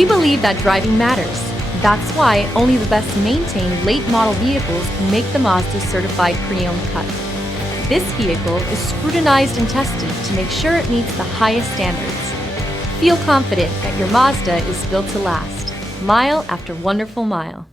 We believe that driving matters. That's why only the best maintained late model vehicles make the Mazda certified pre-owned cut. This vehicle is scrutinized and tested to make sure it meets the highest standards. Feel confident that your Mazda is built to last, mile after wonderful mile.